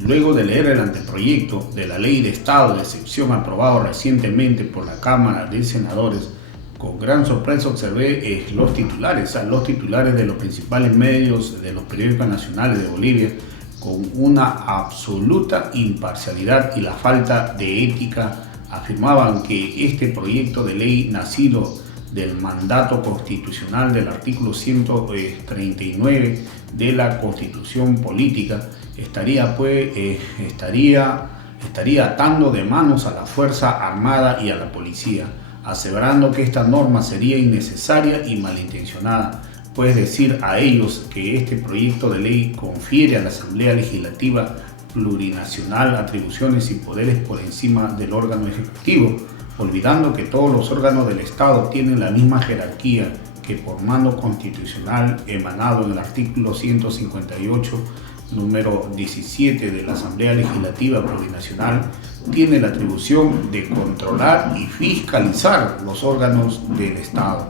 Luego de leer el anteproyecto de la Ley de Estado de Excepción aprobado recientemente por la Cámara de Senadores, con gran sorpresa observé los titulares de los principales medios de los periódicos nacionales de Bolivia, con una absoluta imparcialidad y la falta de ética, afirmaban que este proyecto de ley nacido del mandato constitucional del artículo 139 de la Constitución Política estaría atando de manos a la Fuerza Armada y a la policía, aseverando que esta norma sería innecesaria y malintencionada, pues decir a ellos que este proyecto de ley confiere a la Asamblea Legislativa Plurinacional atribuciones y poderes por encima del órgano ejecutivo, olvidando que todos los órganos del Estado tienen la misma jerarquía, que por mando constitucional emanado en el artículo 158, número 17 de la Asamblea Legislativa Plurinacional, tiene la atribución de controlar y fiscalizar los órganos del Estado.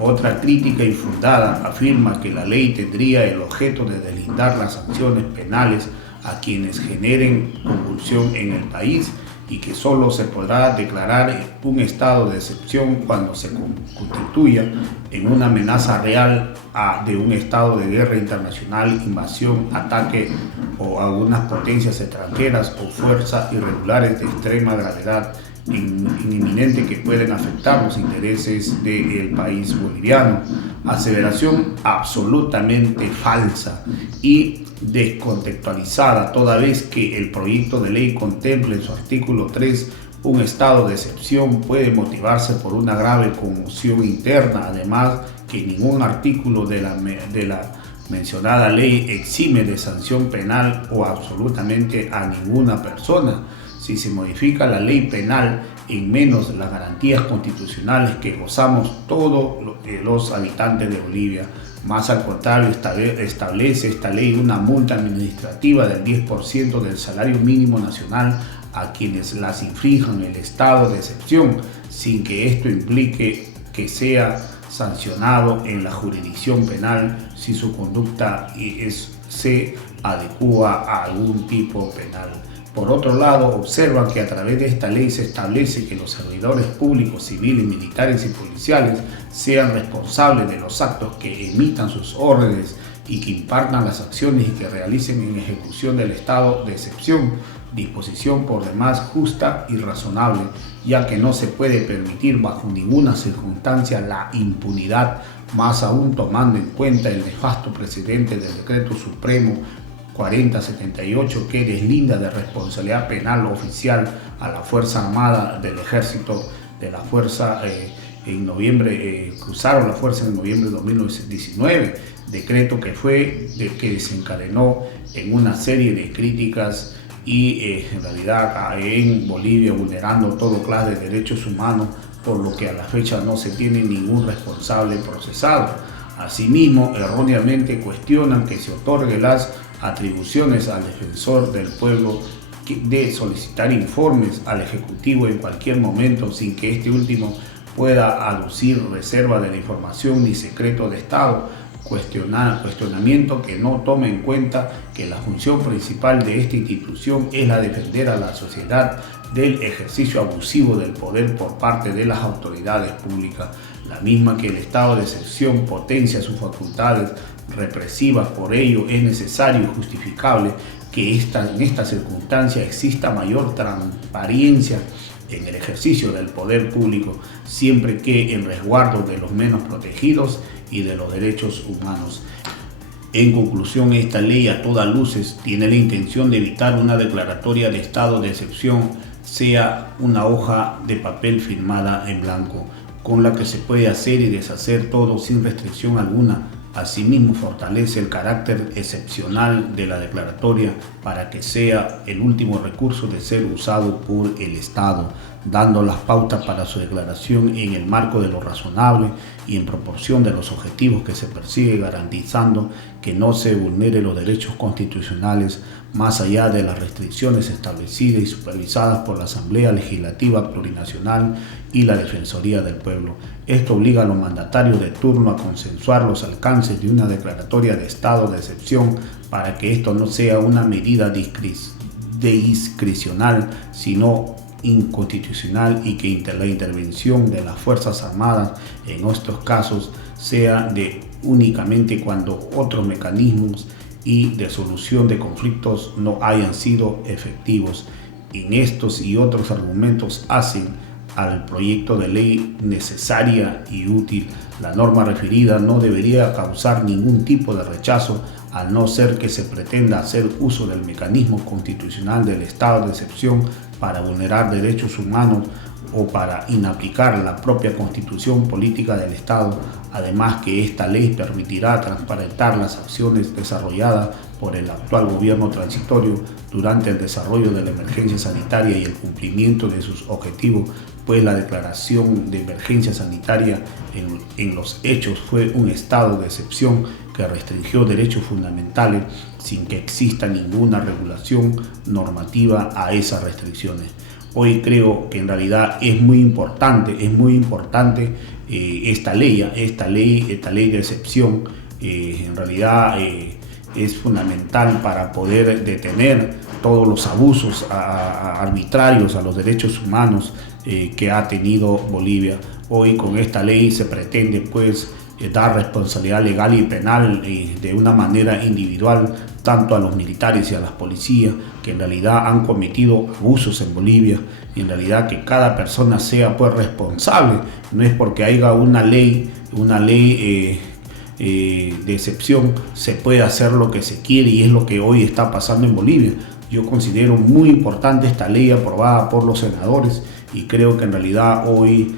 Otra crítica infundada afirma que la ley tendría el objeto de deslindar las sanciones penales a quienes generen convulsión en el país y que solo se podrá declarar un estado de excepción cuando se constituya en una amenaza real de un estado de guerra internacional, invasión, ataque o algunas potencias extranjeras o fuerzas irregulares de extrema gravedad inminente que pueden afectar los intereses del país boliviano. Aseveración absolutamente falsa y descontextualizada, toda vez que el proyecto de ley contempla en su artículo 3 un estado de excepción puede motivarse por una grave conmoción interna, además que ningún artículo de la mencionada ley exime de sanción penal o absolutamente a ninguna persona. Si se modifica la ley penal, en menos las garantías constitucionales que gozamos todos los habitantes de Bolivia. Más al contrario, establece esta ley una multa administrativa del 10% del salario mínimo nacional a quienes las infrinjan en el estado de excepción, sin que esto implique que sea sancionado en la jurisdicción penal si su conducta se adecua a algún tipo penal. Por otro lado, observan que a través de esta ley se establece que los servidores públicos, civiles, militares y policiales sean responsables de los actos que emitan sus órdenes y que impartan las acciones y que realicen en ejecución del estado de excepción, disposición por demás justa y razonable, ya que no se puede permitir bajo ninguna circunstancia la impunidad, más aún tomando en cuenta el nefasto precedente del Decreto Supremo 4078 que deslinda de responsabilidad penal oficial a la Fuerza Armada del Ejército de la Fuerza cruzaron la Fuerza en noviembre de 2019, decreto que desencadenó en una serie de críticas y en realidad en Bolivia vulnerando todo clase de derechos humanos, por lo que a la fecha no se tiene ningún responsable procesado. Asimismo, erróneamente cuestionan que se otorgue las atribuciones al defensor del pueblo de solicitar informes al Ejecutivo en cualquier momento sin que este último pueda aducir reserva de la información ni secreto de Estado, cuestionamiento que no toma en cuenta que la función principal de esta institución es la de defender a la sociedad del ejercicio abusivo del poder por parte de las autoridades públicas, la misma que el estado de excepción potencia sus facultades represivas. Por ello es necesario y justificable que en esta circunstancia exista mayor transparencia en el ejercicio del poder público, siempre que en resguardo de los menos protegidos y de los derechos humanos. En conclusión, esta ley a todas luces tiene la intención de evitar una declaratoria de estado de excepción sea una hoja de papel firmada en blanco, con la que se puede hacer y deshacer todo sin restricción alguna. Asimismo, fortalece el carácter excepcional de la declaratoria para que sea el último recurso de ser usado por el Estado, dando las pautas para su declaración en el marco de lo razonable y en proporción de los objetivos que se persigue, garantizando que no se vulneren los derechos constitucionales más allá de las restricciones establecidas y supervisadas por la Asamblea Legislativa Plurinacional y la Defensoría del Pueblo. Esto obliga a los mandatarios de turno a consensuar los alcances de una declaratoria de estado de excepción para que esto no sea una medida discrecional, sino inconstitucional, y que la intervención de las Fuerzas Armadas en estos casos sea únicamente cuando otros mecanismos y de solución de conflictos no hayan sido efectivos. En estos y otros argumentos hacen al proyecto de ley necesaria y útil. La norma referida no debería causar ningún tipo de rechazo, al no ser que se pretenda hacer uso del mecanismo constitucional del estado de excepción para vulnerar derechos humanos o para inaplicar la propia constitución política del Estado. Además, que esta ley permitirá transparentar las acciones desarrolladas por el actual gobierno transitorio durante el desarrollo de la emergencia sanitaria y el cumplimiento de sus objetivos, pues la declaración de emergencia sanitaria en los hechos fue un estado de excepción que restringió derechos fundamentales sin que exista ninguna regulación normativa a esas restricciones. Hoy creo que en realidad es muy importante esta ley de excepción. En realidad es fundamental para poder detener todos los abusos arbitrarios a los derechos humanos que ha tenido Bolivia. Hoy con esta ley se pretende dar responsabilidad legal y penal de una manera individual tanto a los militares y a las policías que en realidad han cometido abusos en Bolivia, y en realidad que cada persona sea responsable. No es porque haya una ley de excepción se puede hacer lo que se quiere, y es lo que hoy está pasando en Bolivia. Yo considero muy importante esta ley aprobada por los senadores, y creo que en realidad hoy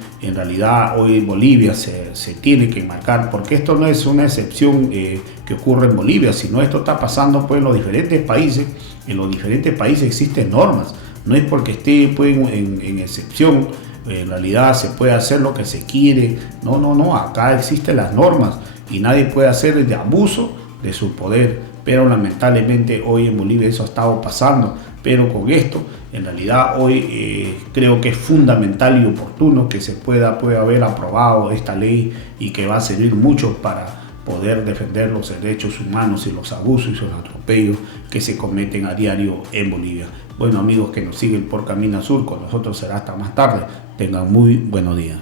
Bolivia se tiene que marcar, porque esto no es una excepción que ocurre en Bolivia, sino esto está pasando en los diferentes países. En los diferentes países existen normas, no es porque esté en excepción, en realidad se puede hacer lo que se quiere. No, acá existen las normas y nadie puede hacer de abuso de su poder, pero lamentablemente hoy en Bolivia eso ha estado pasando. Pero con esto, en realidad hoy creo que es fundamental y oportuno que se pueda haber aprobado esta ley, y que va a servir mucho para poder defender los derechos humanos y los abusos y los atropellos que se cometen a diario en Bolivia. Bueno, amigos que nos siguen por Camino Azul, con nosotros será hasta más tarde. Tengan muy buenos días.